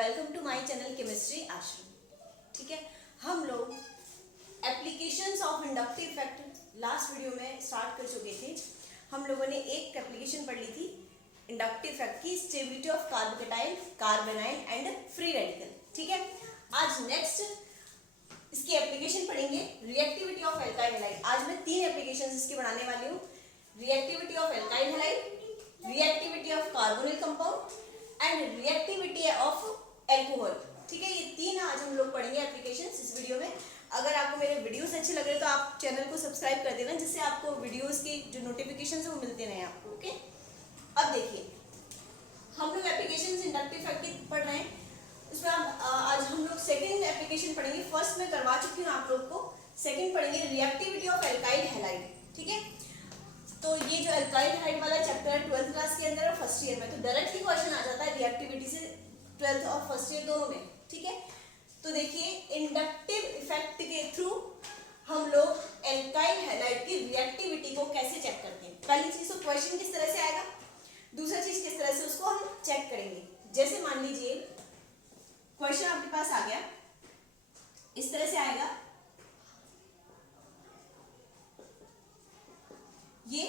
Welcome to my channel chemistry Ashram. ठीक है, हम लोग applications of inductive effect last video में स्टार्ट कर चुके थे। हम लोगों ने एक एप्लीकेशन पढ़ ली थी इंडक्टिव इफेक्ट की, stability of carbocation, कार्बेनाइन and free radical. ठीक है, आज नेक्स्ट इसकी एप्लीकेशन पढ़ेंगे रिएक्टिविटी ऑफ एल्काइल हैलाइड। आज मैं 3 एप्लीकेशंस इसकी बनाने वाली हूँ, reactivity of alkyl halide, reactivity of carbonyl compound and reactivity of alcohol. ठीक है, ये 3 आज हम लोग पढ़ेंगे एप्लीकेशंस इस वीडियो में। अगर आपको मेरे वीडियोस अच्छे लग रहे हैं तो आप चैनल को सब्सक्राइब कर देना, जिससे आपको वीडियोस की जो नोटिफिकेशंस है वो मिलते रहे आपको। ओके, अब देखिए हम लोग एप्लीकेशंस इंडक्टिव इफेक्ट की पढ़ रहे हैं। उसमें आज हम लोग सेकंड एप्लीकेशन पढ़ेंगे। फर्स्ट मैं करवा चुकी हूँ आप लोग को, सेकंड पढ़ेंगे रिएक्टिविटी ऑफ एल्काइल हैलाइड। ठीक है, तो ये जो एल्काइल हैलाइड वाला चैप्टर है 12th क्लास के अंदर और फर्स्ट ईयर में, तो डायरेक्टली क्वेश्चन आ जाता है रिएक्टिविटी से 12th और फर्स्ट ईयर दोनों में। ठीक है, तो देखिए इंडक्टिव इफेक्ट के थ्रू हम लोग एल्काइल हैलाइड की रिएक्टिविटी को कैसे चेक करते हैं। पहली चीज तो क्वेश्चन किस तरह से आएगा, दूसरा चीज किस तरह से उसको हम चेक करेंगे। जैसे मान लीजिए क्वेश्चन आपके पास आ गया, इस तरह से आएगा, ये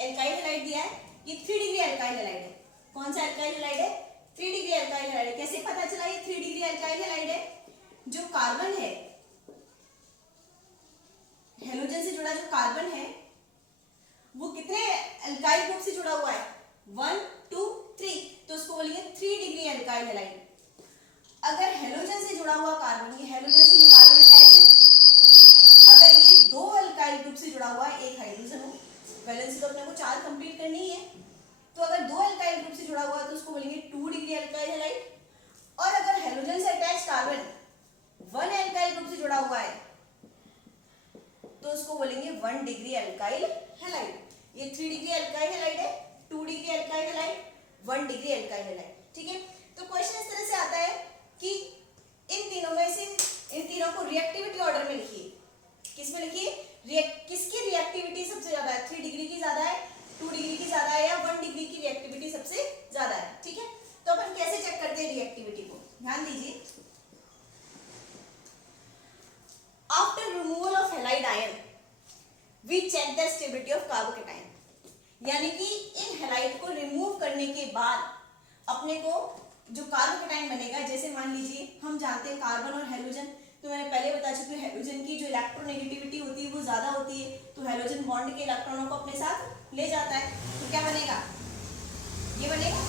एल्काइल हैलाइड दिया है, ये 3 डिग्री एल्काइल हैलाइड है। कौन सा एल्काइल हैलाइड है? 3 डिग्री एल्काइल हैलाइड है। कैसे पता चला ये 3 डिग्री एल्काइल हैलाइड है? जो कार्बन है, हेलोजन से जुड़ा जो कार्बन है वो कितने एल्काइल ग्रुप से जुड़ा हुआ है? 1 2 3, तो उसको बोलेंगे 3 डिग्री एल्काइल हैलाइड। अगर हेलोजन से जुड़ा हुआ कार्बन, ये हेलोजन से ये कार्बन अटैच है, अगर ये 2 एल्काइल ग्रुप से जुड़ा हुआ है, एक हाइड्रोजन हो, वैलेंसी तो अपने को 4 कंप्लीट करनी है, तो अगर 2 एल्काइल ग्रुप से जुड़ा हुआ है तो उसको बोलेंगे 2 डिग्री एल्काइल हैलाइड। और अगर हेलोजन से अटैच कार्बन 1 एल्काइल ग्रुप से जुड़ा हुआ है तो उसको बोलेंगे 1 डिग्री एल्काइल हैलाइड। ये 3 डिग्री एल्काइल हैलाइड है, 2 degree alkyl halide, 1 degree alkyl halide. ठीक है, तो क्वेश्चन इस तरह से आता है कि इन तीनों में से इन तीनों को रिएक्टिविटी ऑर्डर में लिखिए। किसमें लिखिए? किसकी रिएक्टिविटी सबसे ज्यादा है? 3 डिग्री की ज्यादा है, 2 डिग्री की ज्यादा है, या 1 डिग्री की रिएक्टिविटी सबसे ज्यादा है। ठीक है, तो अपन कैसे चेक करते हैं रिएक्टिविटी को, ध्यान दीजिए। After removal of halide ion we check the stability of carbocation. यानी कि इन हैलाइड को रिमूव करने के बाद अपने को जो कार्बोकेटाइन बनेगा, जैसे मान लीजिए हम जानते हैं कार्बन और हेलोजन, तो मैंने पहले बता चुकी हूँ हेलोजन की जो इलेक्ट्रोनेगेटिविटी होती है वो ज्यादा होती है, तो हेलोजन बॉन्ड के इलेक्ट्रॉनों को अपने साथ ले जाता है। तो क्या बनेगा? ये बनेगा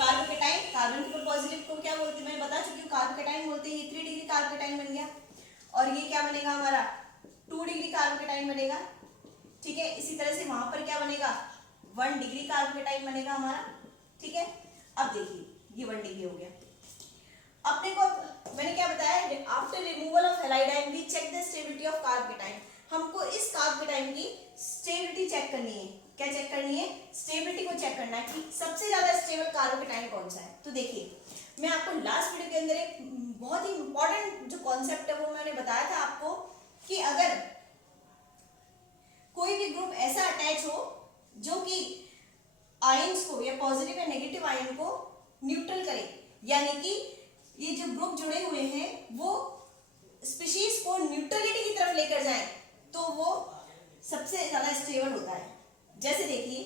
कार्बोकेटाइन। कार्बन के ऊपर पॉजिटिव को क्या बोलते हैं, मैं बता चुकी हूँ कार्बोकेटाइन बोलते हैं। ये 3 डिग्री कार्बोकेटाइन बन गया, और ये क्या बनेगा हमारा? 2 डिग्री कार्बोकेटाइन बनेगा। ठीक है, इसी तरह से वहां पर क्या बनेगा? 1 डिग्री कार्बोकेटाइन बनेगा हमारा। ठीक है, अब देखिए ये 1 डिग्री हो गया। अपने को मैंने क्या बताया, after removal of halide ion we check the stability of carbocation. हमको इस कार्बोकेटाइन की स्टेबिलिटी चेक करनी है। क्या चेक करनी है? स्टेबिलिटी को चेक करना है कि सबसे ज्यादा स्टेबल कार्बोकेटाइन कौन सा है। तो देखिए मैं आपको लास्ट वीडियो के अंदर एक बहुत ही इंपॉर्टेंट जो कॉन्सेप्ट है वो मैंने बताया था आपको, कि अगर कोई भी ग्रुप ऐसा अटैच हो जो कि आयंस को या पॉजिटिव या नेगेटिव आयन को न्यूट्रल करे, यानी कि ये जो ग्रुप जुड़े हुए हैं वो स्पीशीज को न्यूट्रलिटी की तरफ लेकर जाएं, तो वो सबसे ज्यादा स्टेबल होता है। जैसे देखिए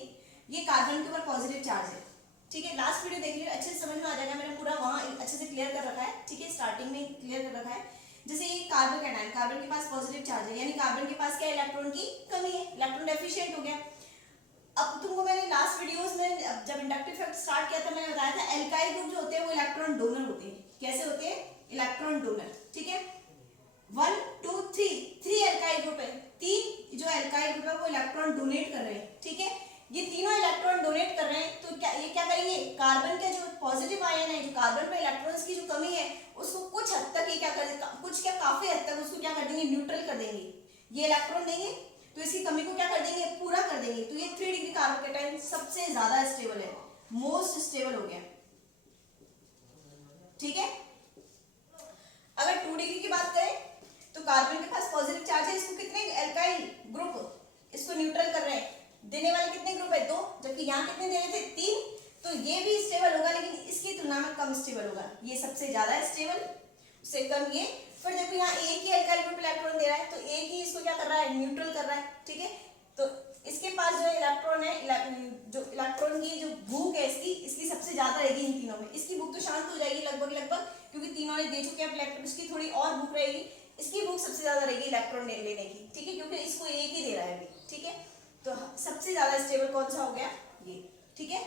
ये कार्बन के ऊपर पॉजिटिव चार्ज है। ठीक है, लास्ट वीडियो देख लीजिए, अच्छे से समझ में आ जाएगा, मैंने पूरा वहां अच्छे से क्लियर कर रखा है। ठीक है, स्टार्टिंग में क्लियर कर रखा है। जैसे ये कार्बोकेटाइन, कार्बन के पास पॉजिटिव चार्ज है, यानी कार्बन के पास क्या इलेक्ट्रॉन की कमी है, इलेक्ट्रॉन डेफिशिएंट हो गया। अब तुमको मैंने लास्ट वीडियोस में जब इंडक्टिव इफेक्ट स्टार्ट किया था मैंने बताया था एल्काइल ग्रुप जो होते हैं वो इलेक्ट्रॉन डोनर होते हैं। कैसे होते हैं? Electron donor. ठीक है, 1 2 3 एल्काइल ग्रुप है, 3 जो एल्काइल ग्रुप है वो इलेक्ट्रॉन डोनेट कर रहे हैं। ठीक है, ये तीनों इलेक्ट्रॉन डोनेट कर रहे हैं, तो क्या ये क्या करेंगे? कार्बन के जो पॉजिटिव आयन है, जो कार्बन में इलेक्ट्रॉन्स की जो कमी है उसको कुछ हद तक ये क्या कर देंगे, कुछ क्या काफी हद तक उसको क्या कर देंगे? न्यूट्रल कर देंगे। ये इलेक्ट्रॉन देंगे तो इसकी कमी को क्या कर देंगे? पूरा कर देंगे। तो ये 3 डिग्री कार्बोकेटाइन सबसे ज्यादा स्टेबल है, मोस्ट स्टेबल हो गया। ठीक है, अगर 2 डिग्री की बात करें तो कार्बन के पास पॉजिटिव चार्ज है, इसको कितने एल्काइल ग्रुप इसको न्यूट्रल कर रहे हैं, देने वाले कितने ग्रुप है? 2, जबकि यहाँ कितने दे रहे थे? 3, तो ये भी स्टेबल होगा लेकिन इसकी तुलना में कम स्टेबल होगा। ये सबसे ज्यादा स्टेबल, उससे कम ये। फिर देखो यहाँ एक ही अल्काइल ग्रुप इलेक्ट्रॉन दे रहा है, तो एक ही इसको क्या कर रहा है, न्यूट्रल कर रहा है, ठीक है। तो इसके पास जो इलेक्ट्रॉन है, जो इलेक्ट्रॉन की जो भूख है इसकी सबसे ज्यादा रहेगी इन तीनों में। इसकी भूख तो शांत हो जाएगी लगभग, क्योंकि तीनों ने दे चुके हैं इलेक्ट्रॉन, इसकी थोड़ी और भूख रहेगी। इसकी भूख सबसे ज्यादा रहेगी इलेक्ट्रॉन लेने की, ठीक है, क्योंकि इसको एक ही दे रहा है अभी, ठीक है। तो सबसे ज्यादा स्टेबल कौन सा हो गया, ये, ठीक है।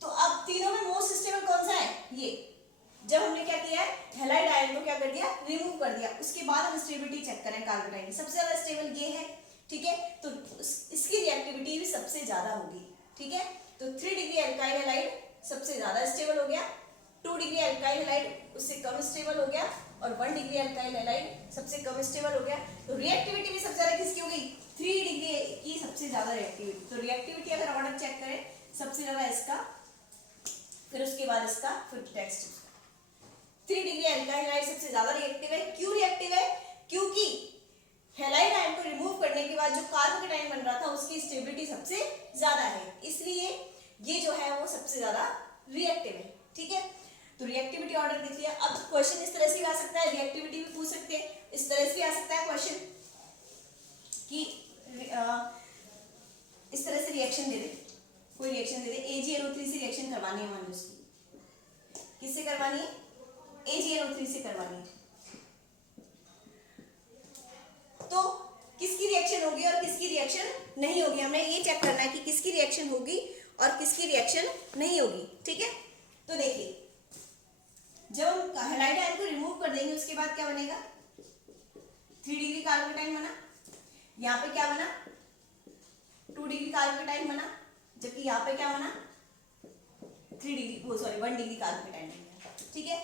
तो अब तीनों में मोस्ट स्टेबल कौन सा है, ये। जब हमने क्या किया है, हैलाइड आयन को क्या कर दिया, रिमूव कर दिया, उसके बाद हम स्टेबिलिटी चेक करें कार्बोटाइन की, सबसे ज्यादा स्टेबल ये है, ठीक है। तो इसकी रिएक्टिविटी भी सबसे ज्यादा होगी, ठीक है। तो 3 डिग्री अल्काइल हैलाइड सबसे ज्यादा स्टेबल हो गया, 2 डिग्री अल्काइल हैलाइड उससे कम स्टेबल हो गया, और 1 डिग्री अल्काइल हैलाइड सबसे कम स्टेबल हो गया। तो रिएक्टिविटी भी सबसे ज्यादा किसकी हो गई, 3 डिग्री की सबसे ज्यादा रिएक्टिविटी। तो रिएक्टिविटी अगर ऑर्डर चेक करें, सबसे ज्यादा इसका, फिर उसके बाद इसका, फिर टेक्स्ट। 3 डिग्री अल्काइल हैलाइड सबसे ज्यादा रिएक्टिव है। क्यों रिएक्टिव है, क्योंकि हैलाइड आयन को रिमूव करने के बाद जो कार्बोकेटाइन बन रहा था उसकी स्टेबिलिटी सबसे ज्यादा है, इसलिए ये जो है वो सबसे ज्यादा रिएक्टिव है, ठीक है। तो रिएक्टिविटी ऑर्डर देख लिया। अब क्वेश्चन इस तरह से भी आ सकता है, रिएक्टिविटी भी पूछ सकते हैं, इस तरह से भी आ सकता है क्वेश्चन कि इस तरह से रिएक्शन दे दे, कोई रिएक्शन दे दे, AgNO3 से रिएक्शन करवानी है, मान लो उसकी, किससे करवानी है, AgNO3 से करवानी है। तो किसकी रिएक्शन होगी और किसकी रिएक्शन नहीं होगी, हमें ये चेक करना है कि किसकी रिएक्शन होगी और किसकी रिएक्शन नहीं होगी, ठीक है। तो देखिए, जब हम हैलाइड आयन को रिमूव कर देंगे उसके बाद क्या बनेगा, 3 डिग्री कार्बोकेटाइन बना, यहाँ पे क्या बना, 2 डिग्री कार्बोकेटाइन बना, जबकि यहाँ पे क्या बना, 1 डिग्री कार्बोकेटाइन बना, ठीक है।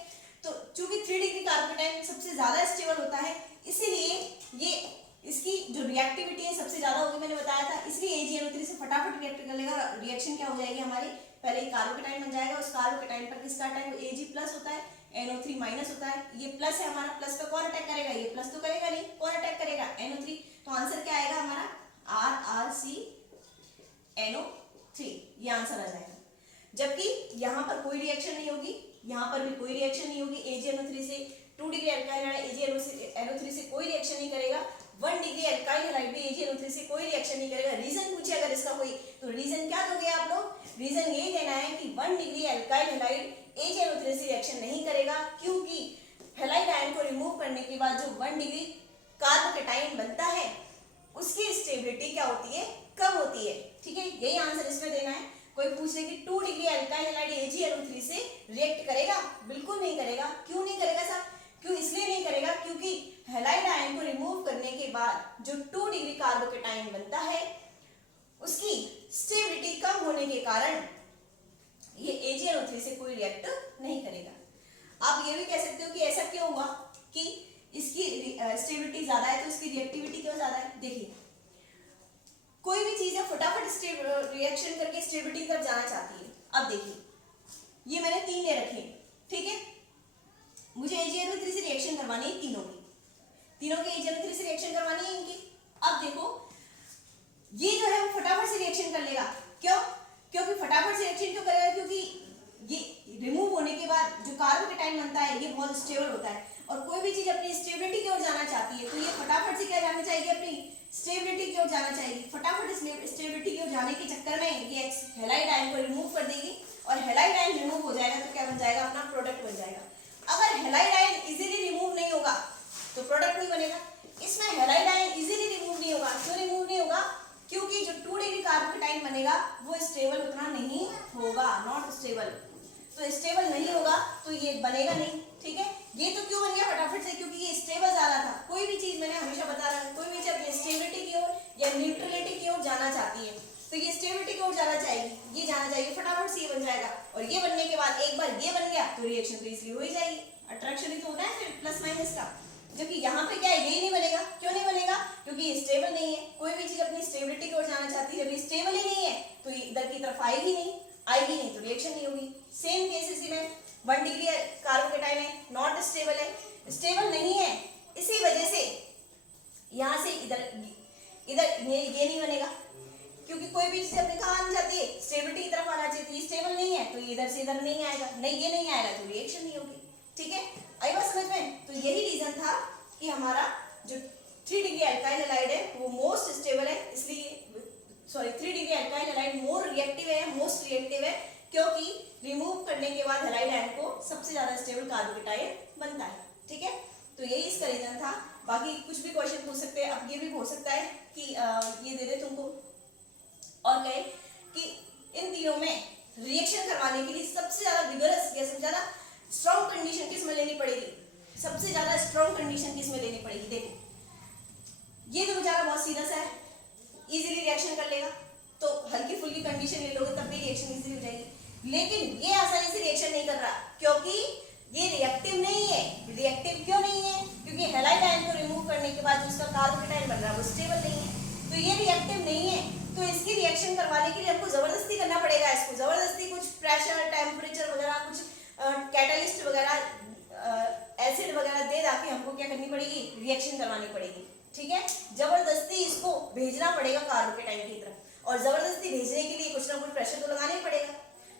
तो चूंकि 3 डिग्री कार्बोकेटाइन सबसे ज्यादा स्टेबल होता है, इसीलिए ये इसकी जो रिएक्टिविटी है सबसे ज्यादा होगी, मैंने बताया था, इसलिए AgNO3 से फटाफट रिएक्ट कर लेगा। रिएक्शन क्या हो जाएगी हमारी, पहले कार्बोकेटाइन बन जाएगा, उस कार्बोकेटाइन पर किसका अटैक, Ag प्लस होता है, NO3 माइनस होता है, ये प्लस है हमारा, प्लस पे कौन अटैक करेगा, ये प्लस तो करेगा नहीं, कौन अटैक करेगा, NO3। तो आंसर क्या आएगा हमारा, RRCNO3, ये आंसर आ जाएगा। जबकि यहाँ पर कोई रिएक्शन नहीं होगी, यहाँ पर भी कोई रिएक्शन नहीं होगी, AgNO3 से 2 डिग्री अल्काइल हैलाइड AgNO3 से कोई रिएक्शन नहीं करेगा, 1 डिग्री अल्काइल हैलाइड भी AgNO3 से कोई रिएक्शन नहीं करेगा। रीजन पूछे अगर इसका कोई, तो रीजन क्या दोगे आप लोग, रीजन ये देना है कि 1 डिग्री अल्काइल हैलाइड AgNO3 से रिएक्शन नहीं करेगा, क्योंकि हैलाइड आयन को रिमूव करने के बाद जो 1 डिग्री कार्बोकेटाइन बनता है उसकी स्टेबिलिटी क्या होती है, कम होती है, ठीक है। यही आंसर इसमें देना है। कोई पूछ ले कि 2 डिग्री अल्काइल हैलाइड AgNO3 से रिएक्ट करेगा, बिल्कुल नहीं करेगा। क्यों नहीं करेगा साहब, क्यों इसलिए नहीं करेगा क्योंकि हैलाइड आयन को रिमूव करने के बाद जो 2 डिग्री कार्बोकेटाइन बनता है उसकी स्टेबिलिटी कम होने के कारण ये AgNO3 से कोई रिएक्ट नहीं करेगा। आप ये भी कह सकते हो कि ऐसा क्यों हुआ कि इसकी स्टेबिलिटी ज्यादा है तो इसकी रिएक्टिविटी क्यों ज्यादा है। देखिए, कोई भी चीज है फटाफट रिएक्शन करके स्टेबिलिटी तक जाना चाहती है। अब देखिए, ये मैंने 3 ले रखे, ठीक है, मुझे AgNO3 से रिएक्शन करवानी है, तीनों की AgNO3 से रिएक्शन करवानी है इनकी। अब देखो, ये जो है वो फटाफट से रिएक्शन कर लेगा, क्यों, क्योंकि फटाफट से रिएक्शन क्यों करेगा, क्योंकि ये रिमूव होने के बाद जो कार्बोकेटाइन बनता है ये बहुत स्टेबल होता है, और कोई भी चीज अपनी स्टेबिलिटी की ओर जाना चाहती है तो ये फटाफट से क्या जाना चाहिए, अपनी स्टेबिलिटी की ओर जाना चाहिए। फटाफट स्टेबिलिटी की ओर जाने के चक्कर में ये हैलाइड आयन को रिमूव कर देगी, और हैलाइड आयन रिमूव हो जाएगा तो क्या बन जाएगा, अपना प्रोडक्ट बन जाएगा। अगर हैलाइड आयन इजीली रिमूव नहीं होगा तो प्रोडक्ट नहीं बनेगा। इसमें हैलाइड आयन इजीली रिमूव नहीं होगा, क्यों रिमूव नहीं होगा, क्योंकि जो 2 डिग्री कार्बोकेटाइन बनेगा वो स्टेबल उतना नहीं होगा, नॉट स्टेबल। तो स्टेबल नहीं होगा तो ये बनेगा नहीं, ठीक है। ये तो क्यों बन गया फटाफट से, क्योंकि ये स्टेबल ज्यादा था। कोई भी चीज, मैंने हमेशा बता रहा हूं, कोई भी चीज अपनी स्टेबिलिटी की ओर या न्यूट्रलिटी की ओर जाना चाहती है तो ये स्टेबिलिटी की ओर जाना चाहेगी, ये जाना चाहिए, फटाफट से ये बन जाएगा। और ये बनने के बाद एक बार ये बन गया तो रिएक्शन तो इसलिए हो ही जाएगी, अट्रैक्शन ही तो होना है फिर प्लस माइनस का। जबकि यहाँ पे क्या है, यही नहीं बनेगा। क्यों नहीं बनेगा, क्योंकि ये स्टेबल नहीं है। कोई भी चीज अपनी स्टेबिलिटी की ओर जाना चाहती है, जब ये स्टेबल ही नहीं है तो ये इधर की तरफ आएगी नहीं तो रिएक्शन नहीं होगी। सेम केस इसी में 1 डिग्री कार्बोकेटाइन है, नॉट स्टेबल है, स्टेबल नहीं है, इसी वजह से यहाँ से इधर ये नहीं बनेगा, क्योंकि कोई भी चीज अपने कहाँ आना चाहती है, स्टेबिलिटी की तरफ आना चाहिए, इधर से इधर नहीं आएगा, नहीं ये नहीं आएगा तो रिएक्शन नहीं होगी। ठीक है, आई बात समझ में? तो यही रीजन था कि हमारा जो 3 डिग्री अल्काइल हैलाइड है वो मोस्ट स्टेबल है, इसलिए 3 degree alkyl halide more reactive है, मोस्ट रिएक्टिव है, क्योंकि रिमूव करने के बाद हैलाइड आयन को सबसे ज्यादा स्टेबल कार्बोकेटाइन बनता है। ठीक है, तो यही इसका रीजन था। बाकी कुछ भी क्वेश्चन पूछ सकते हैं। अब ये भी हो सकता है कि ये दे दे तुमको और कहे कि इन तीनों में रिएक्शन करवाने के लिए सबसे ज्यादा विगरस या सबसे ज्यादा स्ट्रॉन्ग कंडीशन किस में लेनी पड़ेगी, सबसे ज्यादा स्ट्रॉन्ग कंडीशन किस में लेनी पड़ेगी। देखो ये तो बेचारा बहुत सीधा सा है, इजीली रिएक्शन कर लेगा, तो हल्की फुल्की कंडीशन ले लोगे तब भी रिएक्शन इजीली हो जाएगी। लेकिन ये आसानी से रिएक्शन नहीं कर रहा, क्योंकि ये रिएक्टिव नहीं है। रिएक्टिव क्यों नहीं है? क्योंकि हैलाइड आयन को रिमूव करने के बाद जिसका कार्बोकेटाइन बन रहा है वो स्टेबल नहीं है, तो ये रिएक्टिव नहीं है। तो इसकी रिएक्शन करवाने के लिए हमको जबरदस्ती करना पड़ेगा, इसको जबरदस्ती कुछ प्रेशर, टेम्परेचर वगैरह, कुछ कैटलिस्ट वगैरह, एसिड वगैरह दे दाके हमको क्या करनी पड़ेगी, रिएक्शन करवानी पड़ेगी। ठीक है, जबरदस्ती इसको भेजना पड़ेगा कार्बोकेटाइन की तरफ, और जबरदस्ती भेजने के लिए कुछ ना कुछ प्रेशर तो लगाना ही पड़ेगा।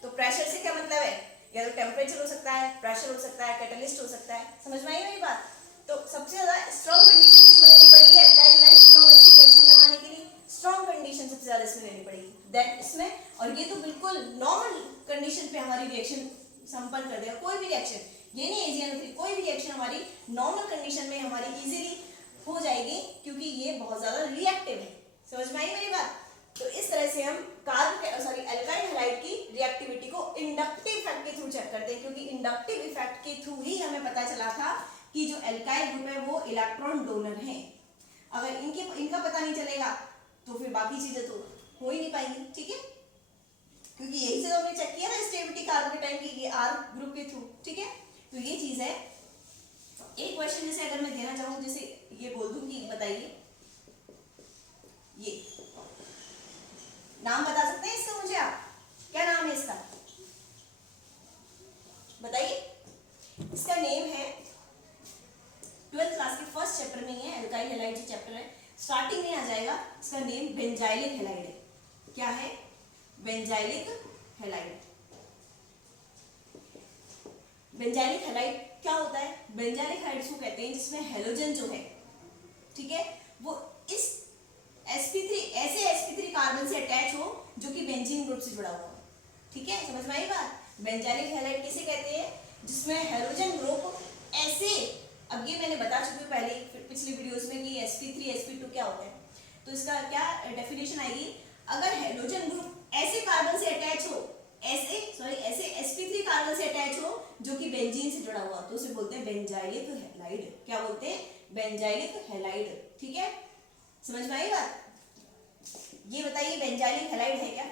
तो प्रेशर से क्या मतलब है, या तो टेम्परेचर हो सकता है, प्रेशर हो सकता है, कैटलिस्ट हो सकता है। समझ में आई मेरी बात? तो सबसे ज्यादा स्ट्रॉन्ग कंडीशन किसमें लेनी पड़ेगी, अल्काइल हैलाइड तीनों में से रिएक्शन करवाने के लिए स्ट्रॉन्ग कंडीशन सबसे ज्यादा इसमें लेनी पड़ेगी, देन इसमें। और ये तो बिल्कुल नॉर्मल कंडीशन पे हमारी रिएक्शन संपन्न कर देगा, कोई भी रिएक्शन, ये नहीं AgNO3, कोई भी रिएक्शन हमारी नॉर्मल कंडीशन में हमारी इजीली हो जाएगी, क्योंकि ये बहुत ज्यादा रिएक्टिव है। समझ में आई मेरी बात? तो इस तरह से हम अल्काइल हैलाइड की रिएक्टिविटी को इंडक्टिव इफेक्ट के थ्रू चेक करते हैं, क्योंकि इंडक्टिव इफेक्ट के थ्रू ही हमें पता चला था कि जो अल्काइल ग्रुप है वो इलेक्ट्रॉन डोनर है। अगर इनका पता नहीं चलेगा तो फिर बाकी चीजें तो हो ही नहीं पाएंगी। ठीक है, क्योंकि यही से तो हमने चेक किया ना स्टेबिलिटी कार्बोकेटाइन की, ये R ग्रुप के थ्रू। ठीक है, तो ये चीज है। एक क्वेश्चन जैसे अगर मैं देना चाहूँ, जैसे ये बोल दूं कि बताइए, ये नाम बता सकते हैं इसका मुझे आप, क्या नाम है इसका, बताइए। इसका नेम है 12th क्लास के फर्स्ट चैप्टर में ही है, अल्काइल हैलाइड जो चैप्टर है स्टार्टिंग में आ जाएगा। इसका नेम बेंजाइलिक हैलाइड है। क्या है? Benzylic halide. बेंजाइलिक हैलाइड क्या होता है? बेंजाइलिक हैलाइड इसको कहते हैं जिसमें हैलोजन जो है, ठीक है, वो इस sp3 ऐसे sp3 कार्बन से अटैच हो जो कि बेंजीन ग्रुप से जुड़ा हुआ हो। ठीक है, समझ में आई बात? बेंजाइलिक हैलाइड किसे कहते हैं? जिसमें हैलोजन ग्रुप ऐसे, अब ये मैंने बता चुकी हूँ पहले पिछले वीडियोस में कि sp3 sp2 क्या होता है, तो इसका क्या डेफिनेशन आएगी? अगर हैलोजन ग्रुप ऐसे कार्बन से अटैच हो, ऐसे sp3 कार्बन से अटैच हो जो कि बेंजीन से जुड़ा हुआ, तो उसे बोलते हैं बेंजाइलिक हैलाइड। क्या बोलते हैं? Benzylic halide. ठीक है, समझ में आई बात? ये बताइए बेंजाइलिक हैलाइड है क्या?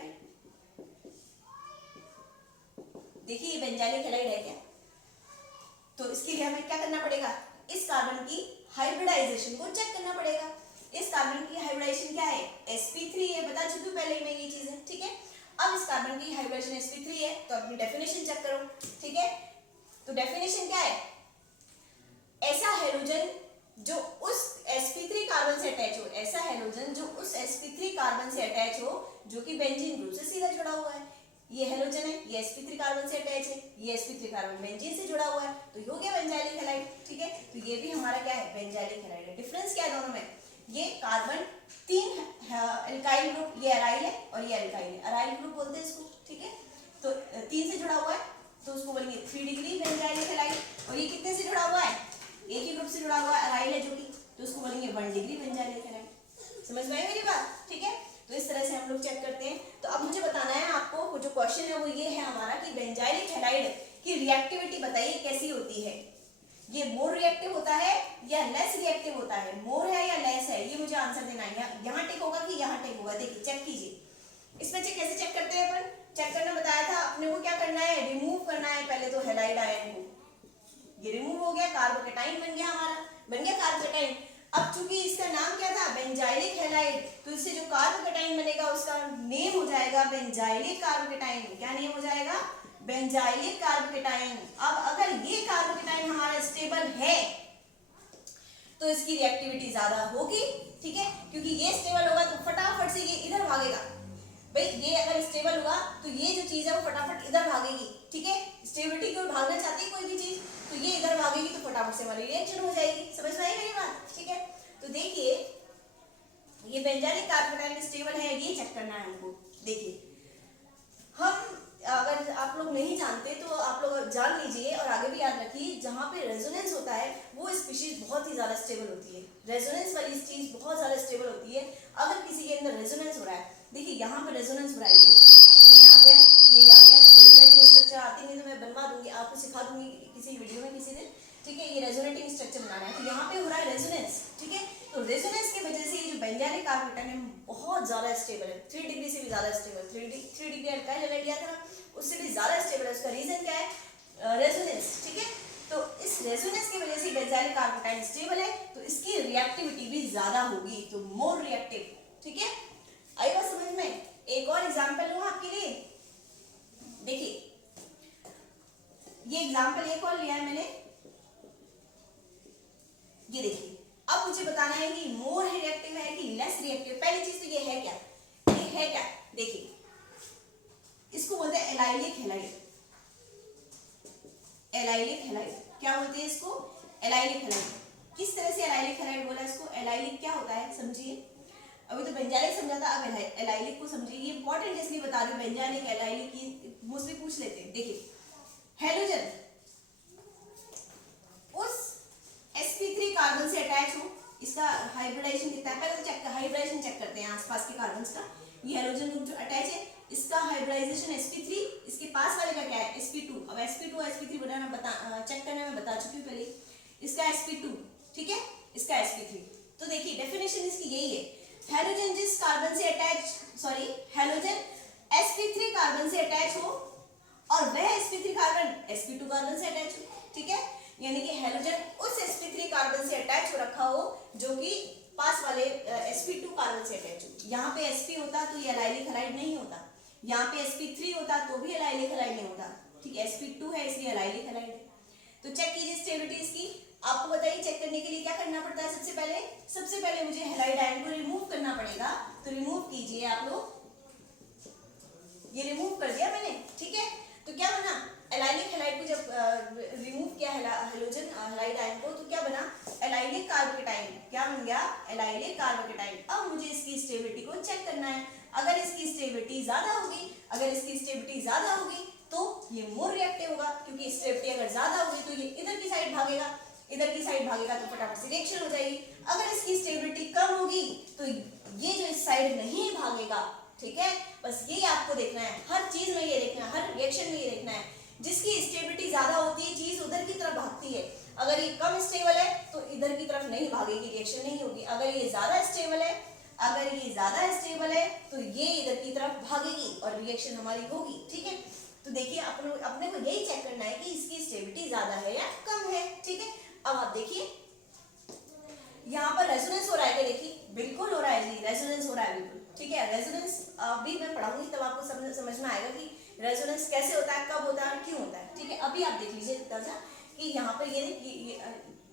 देखिए ये बेंजाइलिक हैलाइड है क्या? तो इसके लिए हमें क्या करना पड़ेगा? इस कार्बन की हाइब्रिडाइजेशन को चेक करना पड़ेगा। इस कार्बन की हाइब्रिडाइजेशन क्या है? sp3 है, बता चुकी हूं पहले मैं ये चीज है। ठीक है, अब इस कार्बन की हाइब्रिडाइजेशन sp3 है, तो अपनी डेफिनेशन चेक करो। ठीक है, तो डेफिनेशन क्या है? ऐसा हैलोजन जो उस sp3 कार्बन से अटैच हो, ऐसा हैलोजन जो उस sp3 कार्बन से अटैच हो जो कि बेंजीन ग्रुप से सीधा जुड़ा हुआ है। ये हैलोजन है, ये sp3 कार्बन से अटैच है, ये sp3 कार्बन बेंजीन से जुड़ा हुआ है, तो ये हो गया बेंजाइलिक हैलाइड। ठीक है, तो ये भी हमारा क्या है? बेंजाइलिक हैलाइड है। डिफरेंस क्या है दोनों में? ये कार्बन 3 अल्काइल ग्रुप, ये अराइल है और ये अल्काइल है, अराइल ग्रुप बोलते हैं इसको। ठीक है, तो 3 से जुड़ा हुआ है तो उसको बोलेंगे 3 डिग्री बेंजाइलिक हैलाइड। और ये कितने से जुड़ा हुआ है? एक ही ग्रुप से जुड़ा हुआ है, अराइल है जो कि, तो उसको बोलेंगे 1 डिग्री बेंजाइलिक हैलाइड। समझ में आई मेरी बात? ठीक है, तो इस तरह से हम लोग चेक करते हैं। तो अब मुझे बताना है आपको, वो जो क्वेश्चन है वो ये है हमारा कि बेंजाइलिक हैलाइड की रिएक्टिविटी बताइए कैसी होती है। ये मोर रिएक्टिव होता है या लेस रिएक्टिव होता है? मोर है या लेस है, ये मुझे आंसर देना है। यहाँ टिक होगा कि यहाँ टिक होगा? देखिए चेक कीजिए। इसमें कैसे चेक करते हैं अपन? चेक करना बताया था अपने को, क्या करना है? रिमूव करना है पहले तो हैलाइड आयन को। ये रिमूव हो गया, कार्बोकेटाइन बन गया हमारा, बन गया कार्बोकेटाइन। अब चूंकि इसका नाम क्या था? बेंजाइलिक हैलाइड, तो इससे जो कार्बोकेटाइन बनेगा उसका नेम हो जाएगा बेंजाइलिक कार्बोकेटाइन। क्या नेम हो जाएगा? Benzylic carbocation. अब अगर ये कार्बोकेटाइन हमारा स्टेबल है तो इसकी रिएक्टिविटी ज्यादा होगी। ठीक है, क्योंकि ये स्टेबल होगा तो फटाफट से ये इधर भागेगा। भाई ये अगर स्टेबल हुआ तो ये जो चीज है वो फटाफट इधर भागेगी, ठीक है, स्टेबिलिटी की ओर भागना चाहती है कोई भी चीज, तो ये इधर भागेगी तो फटाफट से हमारी रिएक्शन हो जाएगी। समझ में आई मेरी बात? ठीक है, तो देखिए ये बेंजाइलिक कार्बोकेटायन स्टेबल है, ये चेक करना है हमको। देखिए हम अगर आप लोग नहीं जानते तो आप लोग जान लीजिए और आगे भी याद रखिए, जहाँ पे रेजोनेंस होता है वो स्पीशीज बहुत ही ज्यादा स्टेबल होती है। रेजोनेंस वाली चीज बहुत ज्यादा स्टेबल होती है। अगर किसी के अंदर रेजोनेंस हो रहा है, देखिए यहाँ पे रेजोनेंस हो रहा है, ये यहाँ गया, ये यहाँ गया, रेजोनेटिंग स्ट्रक्चर आती नहीं तो मैं बनवा दूंगी, आपको सिखा दूंगी किसी वीडियो में किसी दिन, ठीक है। ये रेजोनेटिंग स्ट्रक्चर बनाना है, तो यहाँ पे हो रहा है रेजोनेंस, ठीक है। तो रेजोनेंस की वजह से ये जो बेंजाइलिक कार्बोकेटायन है बहुत ज्यादा स्टेबल है, 3 डिग्री से भी ज्यादा स्टेबल, 3 डिग्री अल्काइल ले लिया था ना, उससे भी ज्यादा स्टेबल है। उसका रीजन क्या है? रेजोनेंस, ठीक है। तो इस रेजोनेंस की वजह से बेंजाइलिक कार्बोकेटायन स्टेबल है, तो इसकी रिएक्टिविटी भी ज्यादा होगी, तो मोर रिएक्टिव, ठीक है। आई बात समझ में? एक और एग्जांपल लूं आपके लिए, देखिए ये एग्जांपल एक और लिया है मैंने, ये देखिए। अब मुझे बताना है कि मोर रिएक्टिव है कि लेस रिएक्टिव। पहली चीज तो ये है क्या, ये है क्या, देखिए इसको बोलते हैं एलाइलिक हैलाइड। एलाइलिक हैलाइड क्या बोलते हैं इसको? Allylic halide. किस तरह से एलाइलिक हैलाइड बोला इसको? एलाइलिक क्या होता है समझिए, अभी तो बेंजाइलिक समझा था, अब एलाइलिक को समझिए। ये इंपॉर्टेंट इसलिए बता रही हूँ, बेंजाइलिक एलाइलिक की मोस्टली पूछ लेते हैं। देखिए हेलोजन उस sp3 कार्बन से अटैच हो, इसका हाइब्रिडाइजेशन कितना है पहले तो हाइब्रिडाइजेशन चेक करते हैं आसपास के कार्बन्स का। ये हेलोजन ग्रुप जो अटैच है, इसका हाइब्रिडाइजेशन sp3, इसके पास वाले का क्या है sp2। अब sp2 sp3 बनाना चेक करने में बता चुकी हूँ पहले, इसका sp2, ठीक है, इसका sp3। तो देखिए डेफिनेशन इसकी यही है, हेलोजन जिस कार्बन से attach, sorry halogen sp3 carbon से अटैच हो और वह sp3 कार्बन sp2 कार्बन से अटैच हो, ठीक है। यानी कि हेलोजन उस sp3 कार्बन से अटैच हो रखा हो जो कि पास वाले sp2 कार्बन से अटैच हो। यहाँ पे sp होता तो ये एलाइलिक हैलाइड नहीं होता, यहाँ पे sp3 होता तो भी एलाइलिक हैलाइड नहीं होता, ठीक है। sp2 है इसलिए एलाइलिक हैलाइड है। तो चेक कीजिए स्टेबिलिटी इसकी। आपको बताइए चेक करने के लिए क्या करना पड़ता है? सबसे पहले मुझे हैलाइड आयन को रिमूव करना पड़ेगा, तो रिमूव कीजिए आप लोग। ये रिमूव कर दिया मैंने, ठीक है। तो क्या बना? एलाइलिक हैलाइड को जब रिमूव किया हेलोजन हैलाइड आयन को, तो क्या बना? Allylic carbocation. क्या बन गया? Allylic carbocation. अब मुझे इसकी स्टेबिलिटी को चेक करना है। अगर इसकी स्टेबिलिटी ज्यादा होगी, तो ये मोर रिएक्टिव होगा, क्योंकि स्टेबिलिटी अगर ज्यादा होगी तो ये इधर की साइड भागेगा, तो फटाफट से रिएक्शन हो जाएगी। अगर इसकी स्टेबिलिटी कम होगी तो ये जो इस साइड नहीं भागेगा, ठीक है। बस यही आपको देखना है, हर चीज में ये देखना है, हर रिएक्शन में ये देखना है। जिसकी स्टेबिलिटी ज्यादा होती है चीज उधर की तरफ भागती है, अगर ये कम स्टेबल है तो इधर की तरफ नहीं भागेगी, रिएक्शन नहीं होगी। अगर ये ज्यादा स्टेबल है तो ये इधर की तरफ भागेगी और रिएक्शन हमारी होगी, ठीक है। तो देखिए अपने को यही चेक करना है कि इसकी स्टेबिलिटी ज्यादा है या कम है, ठीक है। अब आप देखिए यहाँ पर रेजोनेंस हो रहा है क्या? देखिए बिल्कुल हो रहा है जी, रेजोनेंस हो रहा है बिल्कुल, ठीक है। रेजोनेंस अभी मैं पढ़ाऊंगी तब आपको समझ में आएगा कि रेजोनेंस कैसे होता है, कब होता है और क्यों होता है, ठीक है। अभी आप देख लीजिए कि यहाँ पर ये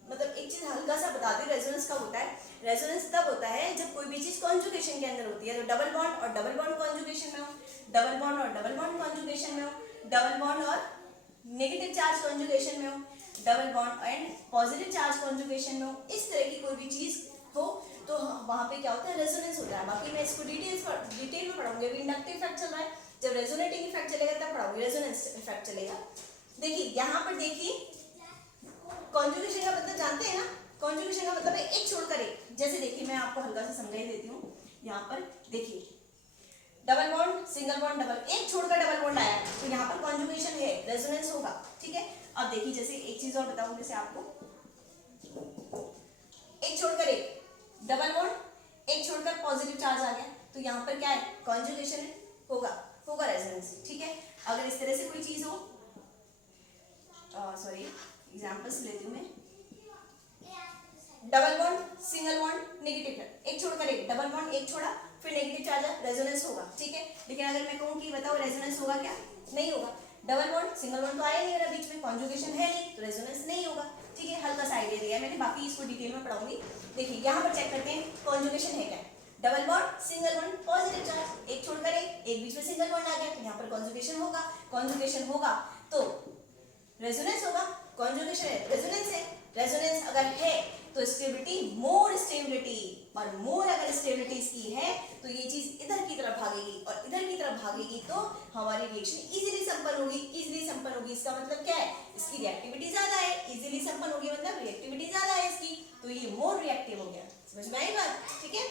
मतलब एक चीज हल्का सा बता दूं, रेजोनेंस कब होता है? रेजोनेंस तब होता है जब कोई भी चीज कॉन्जुगेशन के अंदर होती है, तो डबल बॉन्ड और डबल बॉन्ड कॉन्जुगेशन में हो, डबल बॉन्ड और डबल बॉन्ड कॉन्जुगेशन में हो, डबल बॉन्ड और नेगेटिव चार्ज कॉन्जुगेशन में हो, double bond and positive charge conjugation में हो, इस तरह की कोई भी चीज हो तो वहां पे क्या होता है? रेजोनेंस होता है। बाकी मैं इसको डिटेल में पढ़ाऊंगी। अभी इंडक्टिव इफेक्ट चल रहा है, जब रेजोनेटिंग इफेक्ट चलेगा तब पढ़ाऊंगी, रेजोनेंस इफेक्ट चलेगा। देखिए यहाँ पर देखिए कॉन्जुगेशन का मतलब जानते हैं ना? कॉन्जुगेशन का मतलब है एक छोड़कर एक। जैसे देखिए मैं आपको हल्का सा समझा ही देती हूँ। यहाँ पर देखिए double bond, single bond, double, एक छोड़कर डबल बॉन्ड आया तो यहाँ पर कॉन्जुगेशन है, रेजोनेंस होगा, ठीक है। अब देखिए जैसे एक चीज और बताऊं, जैसे आपको एक छोड़कर एक डबल बॉन्ड, एक छोड़कर पॉजिटिव चार्ज आ गया तो यहाँ पर क्या है? कॉन्जुगेशन है, होगा रेजोनेंस, ठीक है। अगर इस तरह से कोई चीज हो, सॉरी एग्जांपल्स लेती हूँ मैं, double bond, single bond, negative है, एक छोड़कर एक, डबल बॉन्ड एक छोड़ा फिर नेगेटिव चार्ज, रेजोनेंस होगा, ठीक है। लेकिन अगर मैं कहूँ कि बताओ रेजोनेंस होगा क्या? नहीं होगा। डबल बॉन्ड, सिंगल बॉन्ड तो आया नहीं है बीच में, कॉन्जुगेशन है नहीं, तो रेजोनेंस नहीं होगा, ठीक है। हल्का सा आइडिया दिया मैंने, बाकी इसको डिटेल में पढ़ाऊंगी। देखिए यहाँ पर चेक करते हैं कॉन्जुगेशन है क्या। Double bond, single bond, positive charge, एक छोड़कर एक बीच में सिंगल बॉन्ड आ गया, तो यहाँ पर कॉन्जुगेशन होगा। कॉन्जुगेशन होगा तो रेजोनेंस होगा। कॉन्जुगेशन है, रेजोनेंस है। रेजोनेंस अगर है तो स्टेबिलिटी, मोर स्टेबिलिटी, और मोर अगर स्टेबिलिटी इसकी है तो ये चीज इधर की तरफ भागेगी, और इधर की तरफ भागेगी तो हमारी रिएक्शन इजीली संपन्न होगी। इजीली संपन्न होगी इसका मतलब क्या है, इसकी रिएक्टिविटी ज्यादा है। इजीली संपन्न होगी मतलब रिएक्टिविटी ज्यादा है इसकी, तो ये मोर रिएक्टिव हो गया। समझ में आई बात? ठीक है।